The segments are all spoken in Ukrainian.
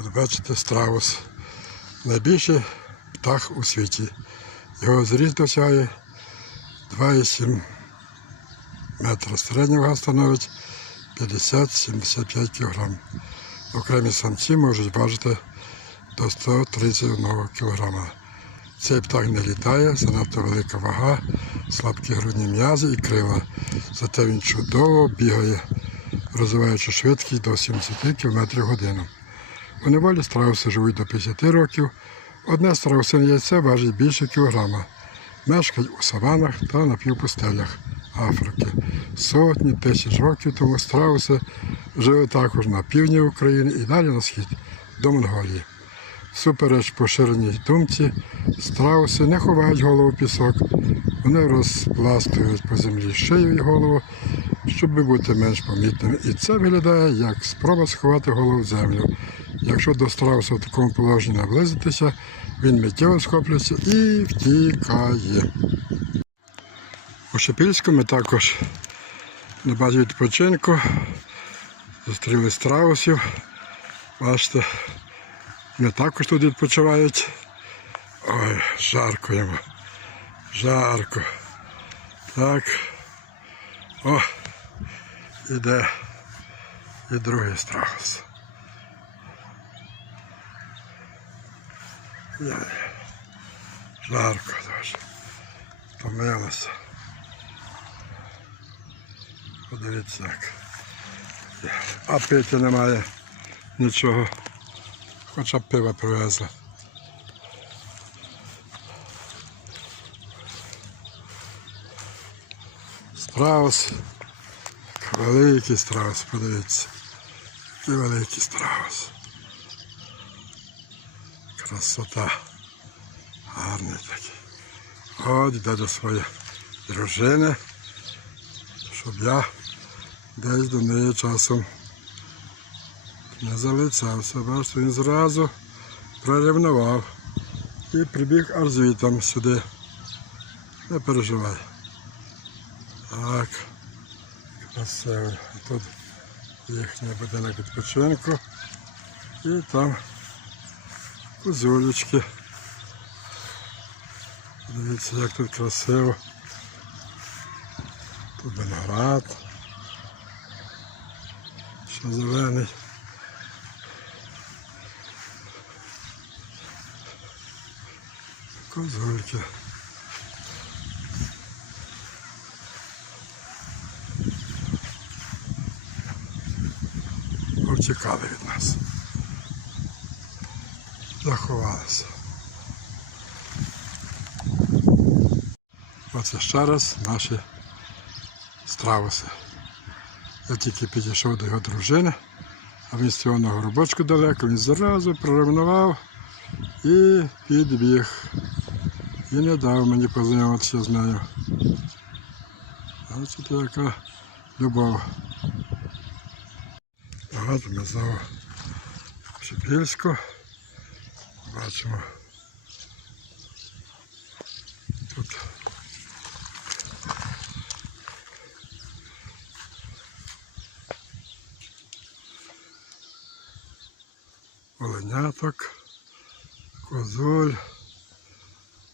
От бачите, страус. Найбільший птах у світі. Його зріст досягає 2,7 метра. Середня вага становить 50-75 кг. Окремі самці можуть важити до 131 кг. Цей птах не літає, занадто велика вага, слабкі грудні м'язи і крила. Зате він чудово бігає, розвиваючи швидкість до 70 км в годину. У неволі страуси живуть до 50 років. Одне страусине яйце важить більше кілограма. Мешкають у саванах та на півпустелях Африки. Сотні тисяч років тому страуси жили також на півдні України і далі на схід до Монголії. Всупереч поширеній думці, страуси не ховають голову в пісок, вони розпластують по землі шию і голову, щоб бути менш помітними. І це виглядає як спроба сховати голову в землю. Якщо до страуса в такому положенні наблизитися, він миттєво схоплюється і втікає. У Шепільську ми також на базі відпочинку зустріли страусів. Бачите, вони також тут відпочивають. Ой, жарко йому. Жарко. Так. О, іде і другий страус. Жарко дуже. Помилося. Подивіться як. А пити немає нічого. Хоча б пива привезли. Страус. Великий страус, подивіться. Який великий страус. Красота. Гарний такий. От йде до своєї дружини, щоб я десь до неї часом не залицявся. Бачите, він зразу приревнував і прибіг аж сюди. Не переживай. Так, красиво. Тут їхній будинок відпочинку. І там козулечки. Дивіться, як тут красиво. Тут виноград. Ще зелений. Козульки. Втікали від нас. Заховалися. Оце ще раз наші страуси. Я тільки підійшов до його дружини, а він з цього на горобочку далеко, він зразу приревнував і підбіг. І не дав мені познайомитися з нею. Бачите, яка любов. От ми знову в Шепільську. Бачимо. Тут оленяток, козуль,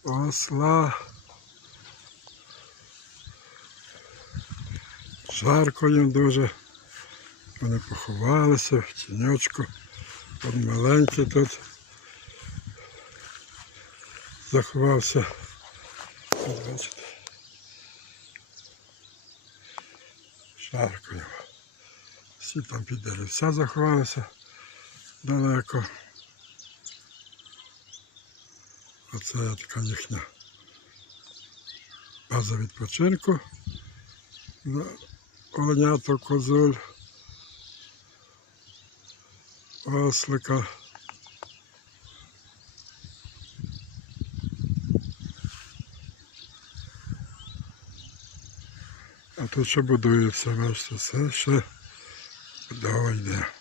осла. Жарко їм дуже. Вони поховалися в тіньочку. От маленький тут заховався. Бачите. Жарко йому. Всі там під деревця заховалися далеко. Оце така їхня база відпочинку. для Оленяток, козуль, ослика. А тут що будується, бачите, все ще будова йде. Так.